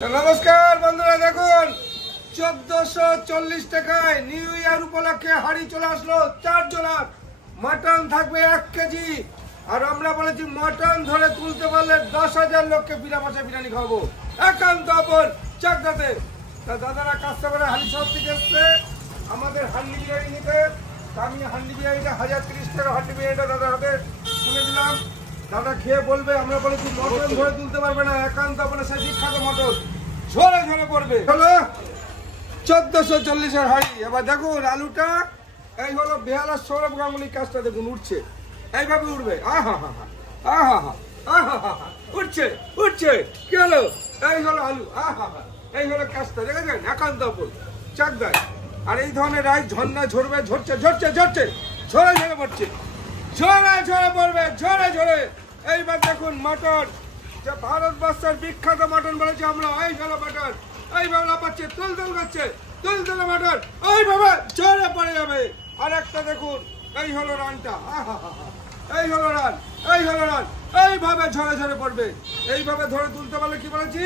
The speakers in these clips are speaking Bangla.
নমস্কার বন্ধুরা, দেখুন 1440 টাকায় নিউ ইয়ার উপলক্ষে হাড়ি চলে আসলো 4 জনার। মাটন থাকবে 1 কেজি। আর আমরা বলেছি মাটন ধরে তুলতে পারলে 10,000 লোককে বিনা পয়সা বিরিয়ানি খাওয়াবো, একান্ত আপন চাকদাতে। তা দাদারা কাস্টমারে হাড়ি শহর থেকে এসছে আমাদের হান্ডি বিরিয়ানি নিতে। আমি হান্ডি বিরিয়ানিটা 1030 টাকা হান্ডি বিরিয়ানিটা দাদার হাতে তুলে দিলাম। দাদা খেয়ে বলবে আমরা বলেছি মটন ধরে তুলতে পারবে না, একান্ত আপন সেই বিখ্যাত মটন ঝরে ঝরে পড়বে। হলো 1440 হাড়ি। এবার দেখুন আলুটা এই হলো বেহালা সৌরভ গাঙ্গুলির কাজটা দেখুন উঠছে, এইভাবে উঠবে। আহা হা হা, আহা হা, আহা হা, উঠছে উঠছে। কি হলো? এই হলো আলু। আহা হা, এই হলো কাজটা দেখেছেন, একান্ত আপন চাকদায়। আর এই ধরনের রাইস ঝর্ণা ঝরবে, ঝরছে ঝরছে ঝরছে, ঝরে ঝরে পড়ছে, ঝরে ঝরে পড়বে, ঝরে ঝরে। এইবার দেখুন মটন, যে ভারতবর্ষের বিখ্যাত মটন বলেছে আমরা, এই হলো মটন, এইভাবে লাপাচ্ছে, তুল তুল করছে, তুল তুলে মটন এইভাবে ঝরে পড়ে যাবে। আর একটা দেখুন এই হলো রানটা, এই হলো রান, এই হলো রান, এইভাবে ঝরে ঝরে পড়বে। এইভাবে ধরে তুলতে পারলে কি বলেছি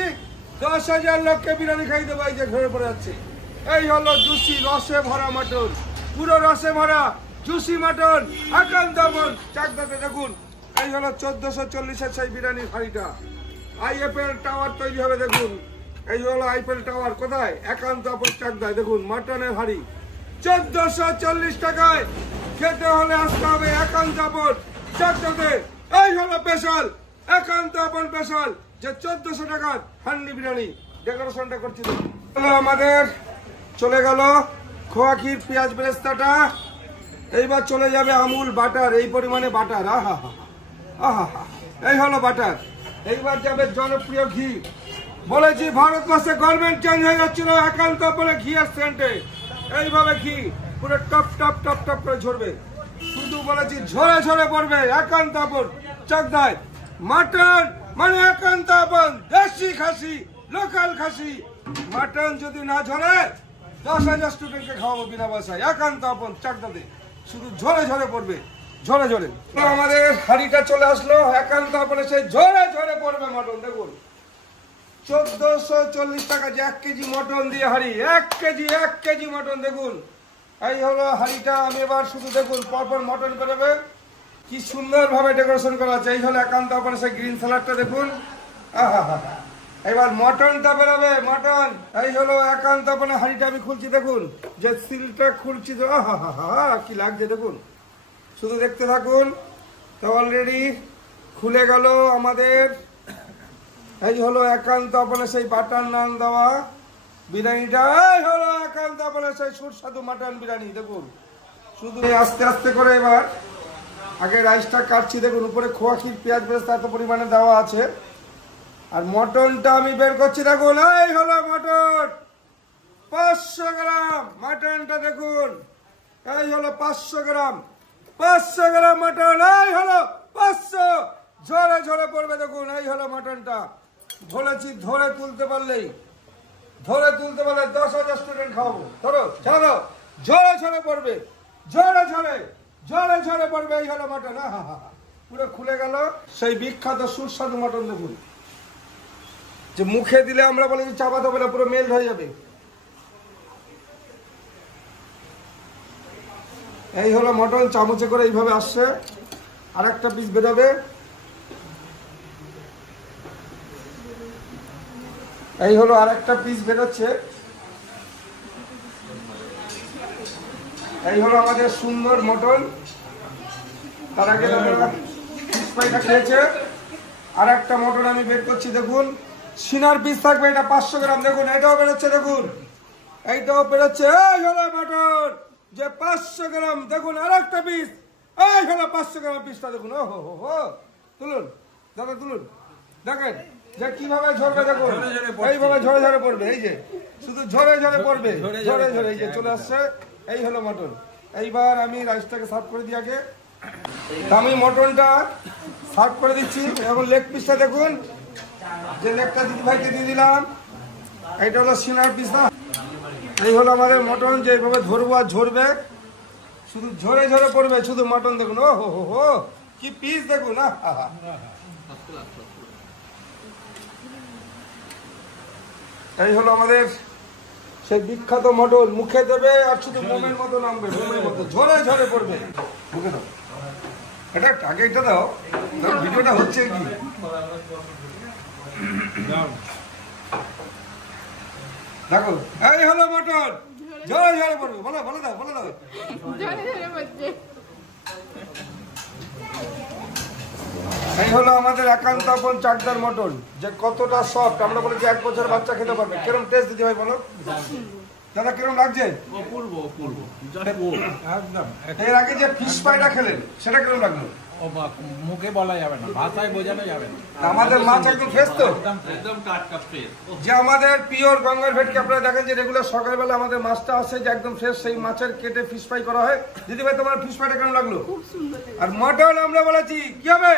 10,000 লোককে বিরিয়ানি খাই দেবো। এই যে ঝরে পড়ে যাচ্ছে, এই হলো জুসি রসে ভরা মটন, পুরো রসে ভরা জুসি মটন, একান্ত আপন চাকদাতে। দেখুন এই হলো 1440 সেই বিরিয়ানির হাড়িটা। আইএফএল টাওয়ার তৈরি হবে দেখুন, এই হলো আইএফএল টাওয়ার কোথায়, একান্ত আপন চাকদায়। দেখুন মটনের হাড়ি 1440 টাকায়। খেতে হলে আসতে হবে একান্ত আপন চাকদাতে। এই হলো স্পেশাল, একান্ত আপন স্পেশাল, যে 1400 টাকার হান্ডি বিরিয়ানি। ডেকোরেশনটা করছি আমাদের চলে গেল খোয়া ক্ষীর পেঁয়াজ বেরেস্তাটা। এইবার চলে যাবে আমুল বাটার, এই পরিমাণে বাটার। আহা হা, আহা হা, এই হলো বাটার। এইবার যাবে জনপ্রিয় ঘি। বলেছি ভারতবর্ষে গভর্নমেন্ট চেঞ্জ হয়ে যাচ্ছিল, একান্ত বলে ঘি আর সেন্টে এইভাবে ঘি পুরো টপ টপ টপ টপ করে ঝরবে। শুধু বলেছি ঝরে ঝরে পড়বে, একান্ত আপন চাকদায়। মাটন মানে একান্ত আপন দেশি খাসি, লোকাল খাসি। মাটন যদি না ঝরে 10,000 স্টুডেন্টকে খাওয়াবো বিনা পয়সায়, একান্ত আপন চাকদাতে। শুধু ঝরে ঝরে পড়বে, ঝরে ঝরে। আমাদের হাড়িটা চলে আসলো, একান্ত আপনে সেই ঝরে ঝরে পড়বে মটন। দেখুন 1440 টাকা যে 1 কেজি মটন দিয়ে হাড়ি, 1 কেজি মটন। দেখুন এই হলো হাড়িটা। আমি এবার শুধু দেখুন পরপর মটন বেরোবে, কি সুন্দর ভাবে ডেকোরেশন করা আছে। এই হলো একান্ত আপনে সেই গ্রিন স্যালাডটা দেখুন। আহা হা, এবার মটনটা বেরোবে, মটন। এই হলো একান্ত আপনে হাড়িটা আমি খুলছি, দেখুন যে সিলটা খুলছি তো, আহা হা হা, কি লাগছে দেখুন, শুধু দেখতে থাকুন। তো অলরেডি খুলে গেল আমাদের। এই হলো একান্ত আপনে সেই বাটার নান দেওয়া বিরিয়ানিটা। এই হলো একান্ত আপনে সেই সুস্বাদু মাটন বিরিয়ানি। দেখুন শুধু আস্তে আস্তে করে এবার আগে রাইসটা কাটছি। দেখুন উপরে খোয়া ক্ষীর পেঁয়াজ বেরেস্তা এত পরিমাণে দেওয়া আছে। আর মটনটা আমি বের করছি, দেখুন এই হলো মটন 500 গ্রাম। মটনটা দেখুন এই হলো 500 গ্রাম, 500 গ্রাম মটন। এই হলো 500, ঝরে ঝরে পড়বে। দেখুন এই হলো মটনটা। বলেছি ধরে তুলতে পারলেই, ধরে তুলতে পারলে 10,000 স্টুডেন্ট খাওয়াবো। ধরো ছাড়ো, ঝরে ঝরে পড়বে, ঝরে ঝরে ঝরে ঝরে পড়বে। এই হলো মটন। হা হা, পুরো খুলে গেল সেই বিখ্যাত সুস্বাদু মটন। দেখুন যে মুখে দিলে আমরা বলি চাপাতে হবে না, পুরো মেল্ট হয়ে যাবে। এই হলো মটন, চামচে করে এইভাবে আসছে। আর একটা পিস বেরোবে। এই হলো আর একটা পিস বেরোচ্ছে। এই হলো আমাদের সুন্দর মটন। তার আগে ফিশ ফ্রাইটা খেয়েছে। আর একটা মটন আমি বের করছি, দেখুন সিনার পিস থাকবে, এটা 500 গ্রাম। দেখুন এটাও বেরোচ্ছে, দেখুন এইটাও বেরোচ্ছে। এই হলো মটন যে 500 গ্রাম। দেখুন আর একটা পিস, এই হলো 500 গ্রাম পিসটা। দেখুন ও হো হো, তুলুন দাদা তুলুন, দেখেন যে কিভাবে ঝরবে। দেখুন এইভাবে ঝরে ঝরে পড়বে, এই যে শুধু ঝরে ঝরে পড়বে, ঝরে ঝরে। এই যে চলে আসছে, এই হলো মটন। এইবার আমি রাইসটাকে সার্ভ করে দিই আগে। আমি মটনটা সার্ভ করে দিচ্ছি। এখন লেগ পিসটা দেখুন, যে লেগটা দিদি ভাইকে দিয়ে দিলাম। এইটা হলো সিনার পিস না। এই হলো আমাদের মটন, যে এইভাবে ধরবো আর ঝরবে, শুধু ঝরে ঝরে পড়বে শুধু মটন। দেখুন ও হো হো, কি পিস দেখুন। এই হলো আমাদের সেই বিখ্যাত মটন, মুখে দেবে আর শুধু মোমের মতো নামবে, মোমের মতো ঝরে ঝরে পড়বে। মুখে দাও, এটা আগে এটা দাও, ভিডিওটা হচ্ছে কি। দেখো এই হলো মটন, ঝরে ঝরে পড়বে। বলো বলে দাও, বলে দাও। এই হলো আমাদের একান্ত আপন চাকদার মটন, যে কতটা সফট। আমরা বলেছি 1 বছর বাচ্চা খেতে পারবে। কিরম টেস্ট দিদি ভাই বলো দাদা, কিরম লাগছে? একদম। এর আগে যে ফিশ ফ্রাইটা খেলেন সেটা কিরম লাগলো? মুখে বলা যাবে না, ভাষায় বোঝানো যাবে না। আমাদের মাছ একদম ফ্রেশ তো, একদম টাটকা ফ্রেশ। যে আমাদের পিওর গঙ্গার ভেটকি আপনারা দেখেন যে রেগুলার সকালবেলা আমাদের মাছটা আসে যে একদম ফ্রেশ, সেই মাছের কেটে ফিশ ফ্রাই করা হয়। দিদি ভাই তোমার ফিশ ফ্রাইটা কেমন লাগলো? আর মটন আমরা বলেছি কি হবে,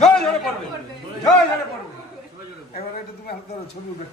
ঝরে ঝরে পড়বে, ঝরে ঝরে পড়বে। এবার এটা তুমি হাত ধরো, ছবি উঠবে।